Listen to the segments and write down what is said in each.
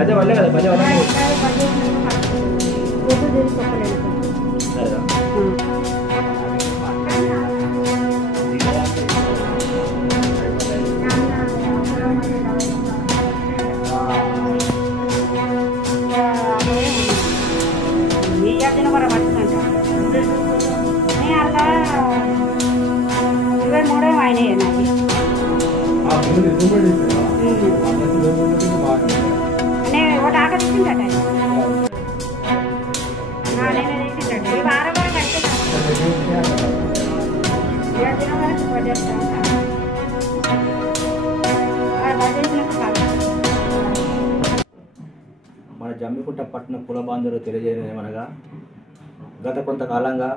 మధ్య వాళ్ళే కదా మధ్య వాళ్ళే ఒకటి ఆకలిస్తుందట ఈ వారం వరకు మన జమ్మికుంట పట్టణ కుల బాంధవులు తెలియజేయమనగా గత కొంతకాలంగా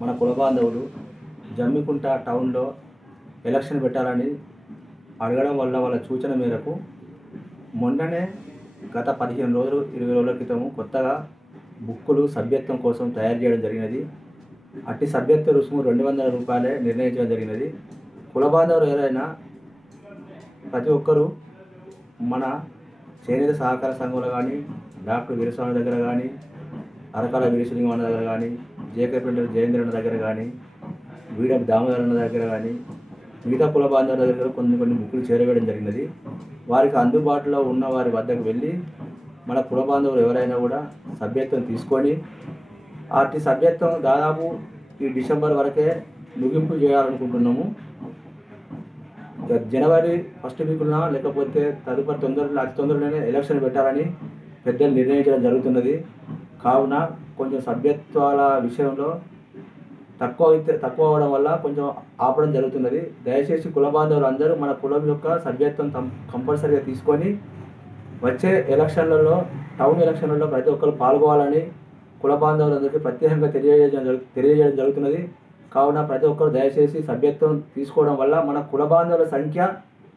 మన కుల బాంధవులు జమ్మికుంట టౌన్లో ఎలక్షన్ పెట్టాలని అడగడం వల్ల వాళ్ళ సూచన మేరకు మొన్ననే గత 15 రోజులు 20 రోజుల క్రితము కొత్తగా బుక్కులు సభ్యత్వం కోసం తయారు చేయడం జరిగినది. అట్టి సభ్యత్వ రుసుము 200 రూపాయలే నిర్ణయించడం జరిగినది. కుల బాంధవులు ఎవరైనా ప్రతి ఒక్కరూ మన చేనేత సహకార సంఘంలో కానీ, డాక్టర్ వీరస్వామి దగ్గర కానీ, అరకాల వీరసింహ దగ్గర కానీ, జేకే పెండర్ జయేంద్రన్న దగ్గర కానీ, వీడం దామోదరన్న దగ్గర కానీ, మిగతా కుల బాంధవుల దగ్గర కొన్ని బుక్కులు చేరవేయడం జరిగినది. వారికి అందుబాటులో ఉన్న వారి వద్దకు వెళ్ళి మన కుల బాంధవులు ఎవరైనా కూడా సభ్యత్వం తీసుకొని అట్టి సభ్యత్వం దాదాపు ఈ డిసెంబర్ వరకే ముగింపు చేయాలనుకుంటున్నాము. జనవరి ఫస్ట్ వీకున లేకపోతే తదుపరి అతి తొందరలోనే ఎలక్షన్ పెట్టాలని పెద్దలు నిర్ణయించడం జరుగుతున్నది. కావున కొంచెం సభ్యత్వాల విషయంలో తక్కువ అవడం వల్ల కొంచెం ఆపడం జరుగుతున్నది. దయచేసి కుల బాంధవులు అందరూ మన కులం యొక్క సభ్యత్వం కంపల్సరీగా తీసుకొని వచ్చే ఎలక్షన్లలో టౌన్ ఎలక్షన్లలో ప్రతి ఒక్కరు పాల్గొవాలని కుల బాంధవులందరికీ ప్రత్యేకంగా తెలియజేయడం జరుగుతున్నది. కావున ప్రతి ఒక్కరు దయచేసి సభ్యత్వం తీసుకోవడం వల్ల మన కుల బాంధవుల సంఖ్య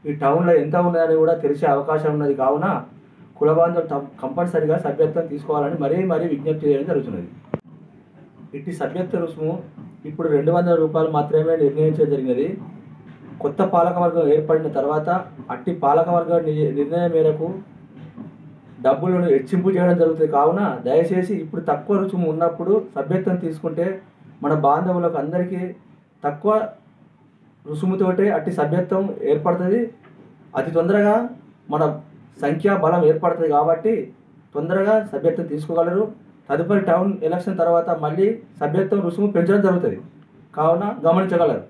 ఈ టౌన్లో ఎంత ఉన్నదని కూడా తెలిసే అవకాశం ఉన్నది. కావున కుల బాంధవులు కంపల్సరీగా సభ్యత్వం తీసుకోవాలని మరీ విజ్ఞప్తి చేయడం జరుగుతున్నది. ఇట్టి సభ్యత్వ రుసుము ఇప్పుడు 200 రూపాయలు మాత్రమే నిర్ణయించడం జరిగినది. కొత్త పాలకవర్గం ఏర్పడిన తర్వాత అట్టి పాలకవర్గం నిర్ణయం మేరకు డబ్బులను హెచ్చింపు చేయడం జరుగుతుంది. కావున దయచేసి ఇప్పుడు తక్కువ రుసుము ఉన్నప్పుడు సభ్యత్వం తీసుకుంటే మన బాంధవులకు అందరికీ తక్కువ రుసుముతోటే అట్టి సభ్యత్వం ఏర్పడుతుంది. అతి తొందరగా మన సంఖ్యా బలం ఏర్పడుతుంది కాబట్టి తొందరగా సభ్యత్వం తీసుకోగలరు. తదుపరి టౌన్ ఎలక్షన్ తర్వాత మళ్ళీ సభ్యత్వం రుసుము పెంచడం జరుగుతుంది. కావున గమనించగలరు.